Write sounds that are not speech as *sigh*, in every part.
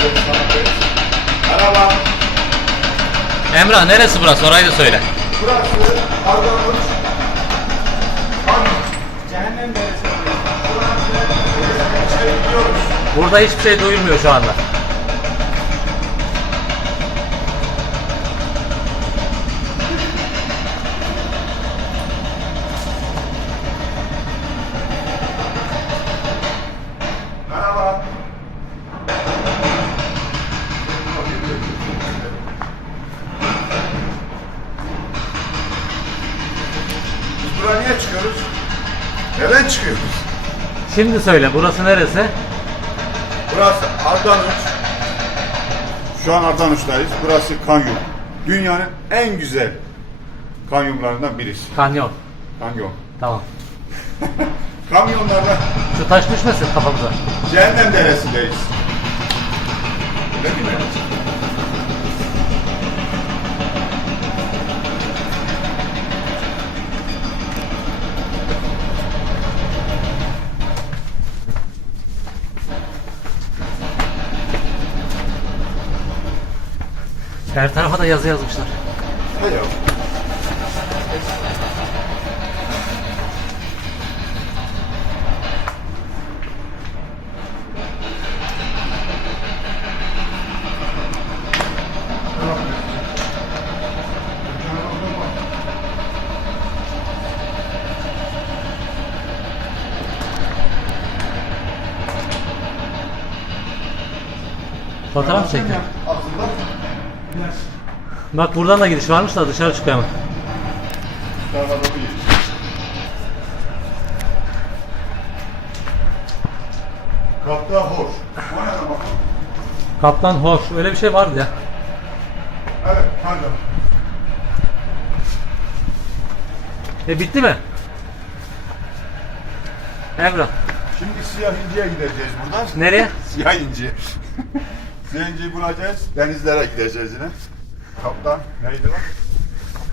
Sana. Merhaba. Emrah neresi burası orayı da söyle. Burası Ardanuç. Cehennem deresi. İçeri gidiyoruz. Burada hiçbir şey duyulmuyor şu anda. Merhaba. Şimdi söyle burası neresi? Burası Ardanuç. Şu an Ardanuç'tayız. Burası kanyon. Dünyanın en güzel kanyonlarından birisi. Kanyon. Kanyon. Tamam. *laughs* Kamyonlarda Şu taş düşmesin kafamıza. cehennem deresindeyiz. Öyle değil mi? Her tarafa da yazı yazmışlar. Ya. Fotoğraf? Aslında Bak buradan da gidiş varmış da dışarı çıkıyor ama. tarafa doğru gidiyoruz. Kapta hoş. O ne demek? Kaptan hoş. Öyle bir şey vardı ya. Evet, hadi. E bitti mi? Emrah. Şimdi siyah inciye gideceğiz buradan. Nereye? Siyah inci. *laughs* inciyi bulacağız. Denizlere gideceğiz yine. Kaptan neydi lan?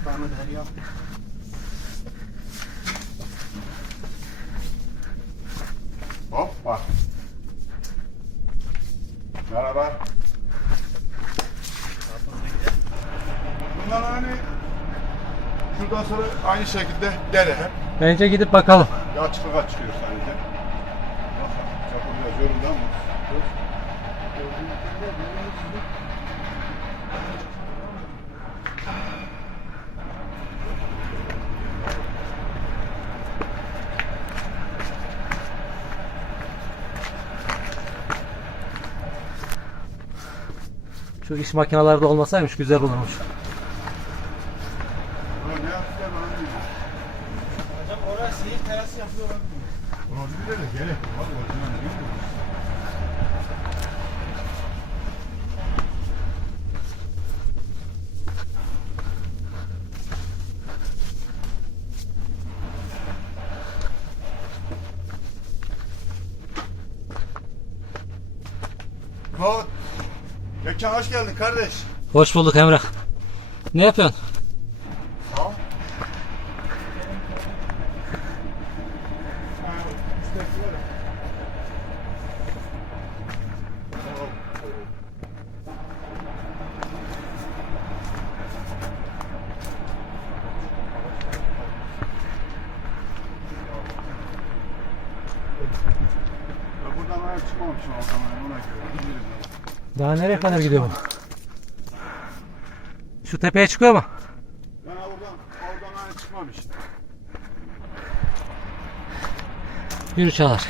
Bana derya. Hop bak. Merhaba. Bunlar hani şuradan sonra aynı şekilde dere hep. Bence gidip bakalım. Açıklığa çıkıyor sadece. Bak, Çapulacağız yolunda ama. Dur. Şu iş makinelerde olmasaymış güzel olurmuş. Ulan ne yaptılar lan bilmiyorum. Hocam orası seyir terası yapıyor olabilir. Olabilir de gerek yok. Bak orijinal değil mi? Kod. Gökhan hoş geldin kardeş. Hoş bulduk Emrah. Ne yapıyorsun? Sağ ol. Ben buradan ayak çıkmamışım o zaman ona göre. Bilmiyorum. Daha nereye kadar gidiyor bu? Şu tepeye çıkıyor mu? Ben oradan, oradan ayak çıkmamışım. Yürü Çağlar.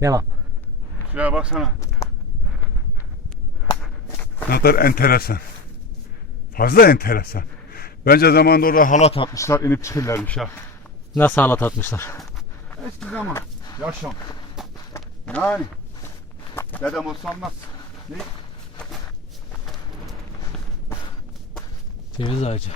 Devam. Şuraya baksana. Ne kadar enteresan. Fazla enteresan. Bence zamanında orada halat atmışlar inip çıkırlarmış ha. Nasıl halat atmışlar? Eski zaman. Yaşam. Yani. Dedem olsa anlat. Ne? Ceviz ağacı.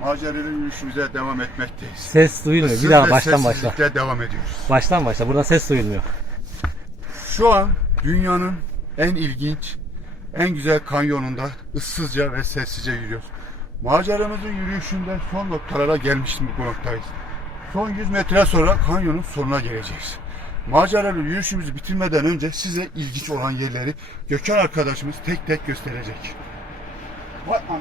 Maceralı yürüyüşümüze devam etmekteyiz. Ses duyulmuyor. Bir daha baştan başla. devam ediyoruz. Baştan başla. Buradan ses duyulmuyor. Şu an dünyanın en ilginç, en güzel kanyonunda ıssızca ve sessizce yürüyoruz. Maceramızın yürüyüşünde son noktalara gelmiştim bu noktayız. Son 100 metre sonra kanyonun sonuna geleceğiz. Maceralı yürüyüşümüzü bitirmeden önce size ilginç olan yerleri Gökhan arkadaşımız tek tek gösterecek. Vay anam.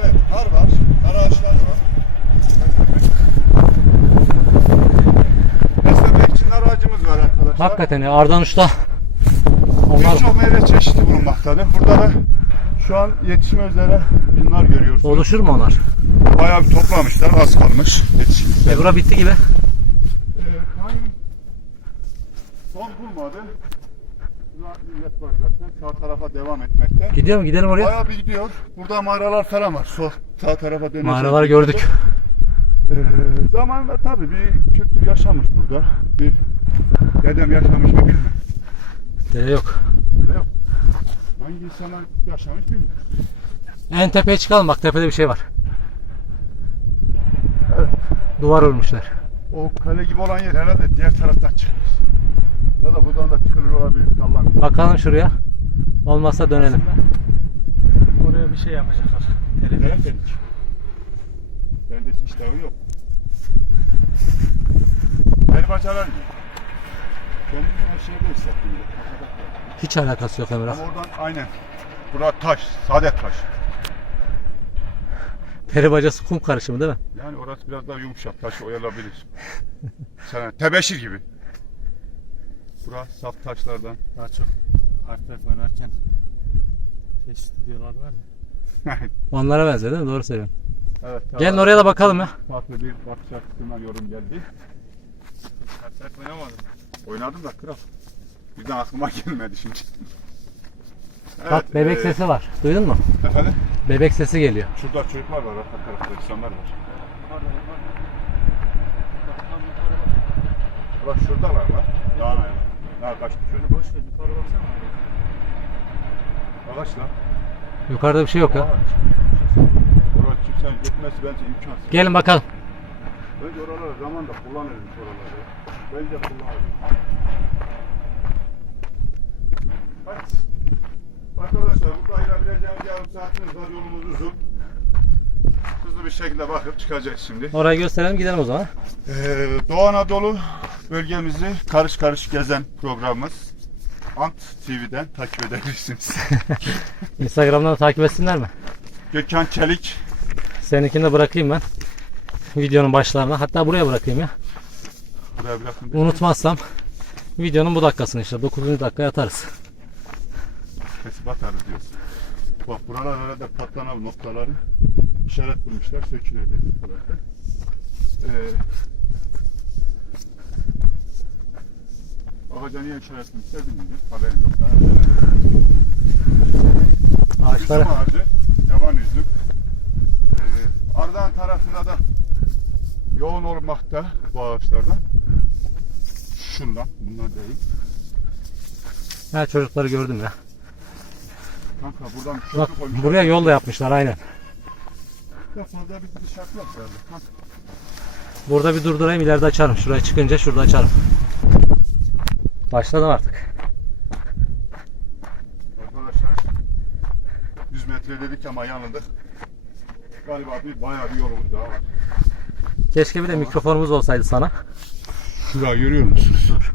Evet, kar var, kar ağaçları var. Beslemek için nar ağacımız var arkadaşlar. Hakikaten ya Ardan Uç'ta onlar Birçok meyve çeşidi bulunmaktadır. Burada da şu an yetişme üzere binler görüyorsunuz. oluşur mu onlar? Bayağı bir toplamışlar, az kalmış yetişmiş. E bura bitti gibi. Ee, son bulmadı. Burada millet var zaten. Sağ tarafa devam etmekte. Gidiyor mu? Gidelim oraya. Bayağı bir gidiyor. Burada mağaralar falan var. Sol sağ tarafa döneceğiz. Mağaraları gördük. Ee, zamanında tabii bir kültür yaşamış burada. Bir dedem yaşamış mı bilmem. Dere yok. Öyle yok. Hangi insanlar yaşamış bilmiyorum. En tepeye çıkalım bak tepede bir şey var. Evet. Duvar örmüşler. O kale gibi olan yer herhalde diğer taraftan çıkmış. Ya da buradan da çıkılır olabilir. Sallamıyor. Bakalım şuraya. Olmazsa dönelim. Oraya bir şey yapacaklar. Telefon. Neden dedik? Bende iştahı yok. Beni bacalar mı? Kendimi aşağıda hissettim. Hiç alakası yok Emrah. Ama oradan aynen. Bura taş, sade taş. Peri bacası kum karışımı değil mi? Yani orası biraz daha yumuşak, taş oyalabilir. *laughs* Sana tebeşir gibi. Bura saf taşlardan. Daha çok Half-Life oynarken şey stüdyolar var ya. *laughs* Onlara benziyor değil mi? Doğru söylüyorsun. evet, Gelin oraya da bakalım ya. Farklı bir bakış açısından yorum geldi. Half-Life oynamadım. Oynadım da kral. Birden aklıma *laughs* gelmedi şimdi. Bak bebek e, sesi var. Duydun mu? Efendim? Bebek sesi geliyor. Şurada çocuklar var, arka tarafta insanlar var. Bak şuradalar var. Daha ne? Daha kaçtı çocuk. Boş ver yukarı baksana. Ağaç lan. Yukarıda bir şey yok ya. Ağaç. Oraya kimsenin gitmesi bence imkansız. Gelin bakalım. Bence oraları zamanında kullanırmış oraları. Bence kullanırmış. Hadi. Arkadaşlar burada ayırabileceğimiz yarım saatimiz var. Yolumuz uzun. Hızlı bir şekilde bakıp çıkacağız şimdi. Orayı gösterelim gidelim o zaman. Ee, Doğu Anadolu bölgemizi karış karış gezen programımız Ant TV'den takip edebilirsiniz. *laughs* Instagram'dan da takip etsinler mi? Gökhan Çelik Seninkini de bırakayım ben. Videonun başlarına. Hatta buraya bırakayım ya. buraya bırakın. Unutmazsam videonun bu dakikasını işte 9. dakikaya atarız. Kesip atarız diyorsun. Bak buralar herhalde patlanan noktaları işaret bulmuşlar sökülecek. Ee, Ağaca niye işaret bulmuşlar bilmiyorum. Haberim yok. Daha Ağaçlara Üzüm ağacı, yaban üzüm. Ee, Ardahan tarafında da yoğun olmakta bu ağaçlardan. Şundan, bundan değil. her çocukları gördüm ya. Kanka buradan Bak koymuşlar. buraya yol da yapmışlar aynen. Ya fazla bir dışarı yok herhalde. Kanka. Burada bir durdurayım ileride açarım. Şuraya çıkınca şurada açarım. Başladım artık. Arkadaşlar 100 metre dedik ama yanıldık. Galiba bir bayağı bir yolumuz daha var. Keşke bir de mikrofonumuz olsaydı sana. Şurayı görüyor musunuz?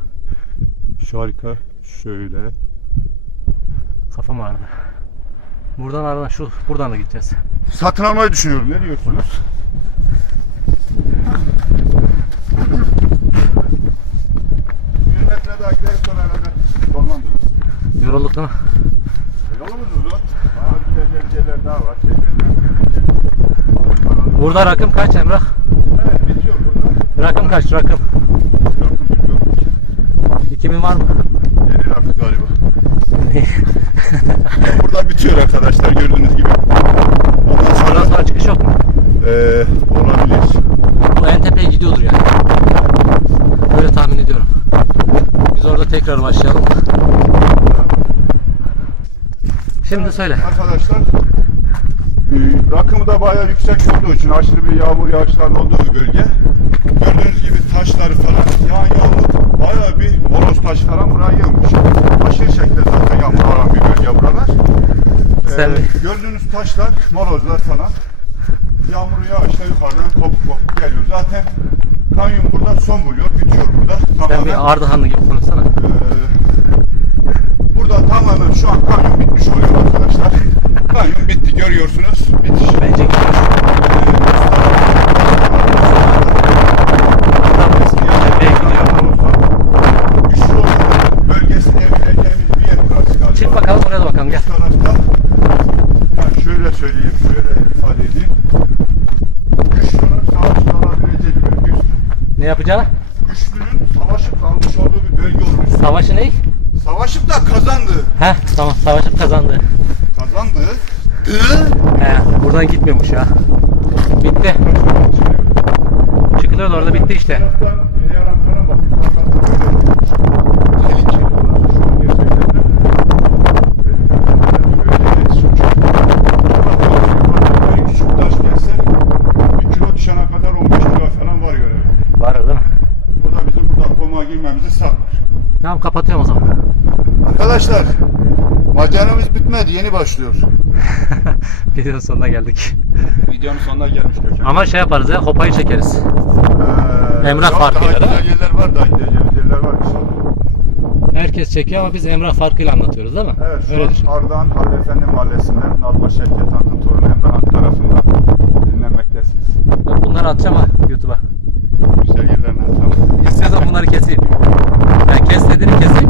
Şu harika. Şöyle. Kafam ağrıdı. Buradan aradan şu buradan da gideceğiz. Satın almayı düşünüyorum. Ne diyorsunuz? Bir metre daha gideriz sonra herhalde sonlandırırız. Yorulduk değil mi? Yolumuz uzun. Daha gideceğimiz yerler daha var. Çekeceğimiz Burada rakım kaç Emrah? Evet bitiyor burada. Rakım kaç rakım? Rakım bilmiyorum. 2000 var mı? Yeni rakı galiba. *laughs* burada bitiyor arkadaşlar gördüğünüz gibi. Ondan Ondan sonra sonra çıkış yok mu? eee olabilir. Bu en tepeye gidiyordur yani. Öyle tahmin ediyorum. Biz orada tekrar başlayalım. Şimdi söyle. Arkadaşlar rakımı da bayağı yüksek olduğu için aşırı bir yağmur yağışların olduğu bölge. Gördüğünüz gibi taşları falan yağan yağmur bayağı bir moloz taş falan buraya yağmış. Aşırı şekilde zaten yağmur alan bir bölge buralar. E, Sen- gördüğünüz taşlar, molozlar falan yağmur yağışla yukarıdan kopuk kopuk geliyor. Zaten kanyon burada son buluyor, bitiyor burada. Sen Tamamen, bir Ardahanlı gibi konuşsana. e, burada tamamen şu an kanyon bitmiş oluyor arkadaşlar. Kanyon bitti görüyorsunuz. Bitiş. Bence. Çık bakalım oraya da bakalım gel. Bu tarafta yani şöyle söyleyeyim, şöyle ifade edeyim. Güçlünün savaşıp alabileceği bir bölge. Ne yapacağı? Güçlünün savaşıp almış olduğu bir bölge olmuş. Savaşı ne? Savaşıp da kazandığı, Heh tamam savaşıp kazandı. Kazandığı, dığı, He buradan gitmiyormuş ya. Bitti. Çıkılıyordu orada bitti işte. taraftan yaran falan bakın. Tehlikeli burası şu an gerçekten de. Böyle iletişim çok. Bak, en küçük taş gelse bir kilo düşene kadar 15 kilo falan var görevi. Var değil mi? Bu da bizim burada komağa girmemizi sağlar. Tamam kapatıyorum o zaman. Arkadaşlar maceramız bitmedi yeni başlıyor. *laughs* Videonun sonuna geldik. Videonun sonuna gelmiş Gökhan. Ama şey yaparız ya hopayı çekeriz. Ee, Emrah farkıyla daha mi? güzel yerler var daha gideceğimiz yerler var inşallah. Herkes çekiyor ama biz Emrah farkıyla anlatıyoruz değil mi? Evet şu Öyle düşün. an Ardahan Halil Efendi Mahallesi'nden Nalba Şevket Hakkı torunu Emrah Han tarafından dinlemektesiniz. Ben bunları atacağım ha YouTube'a. Güzel yerlerine atalım. İstiyorsan bunları keseyim. Ben kes dediğini keseyim.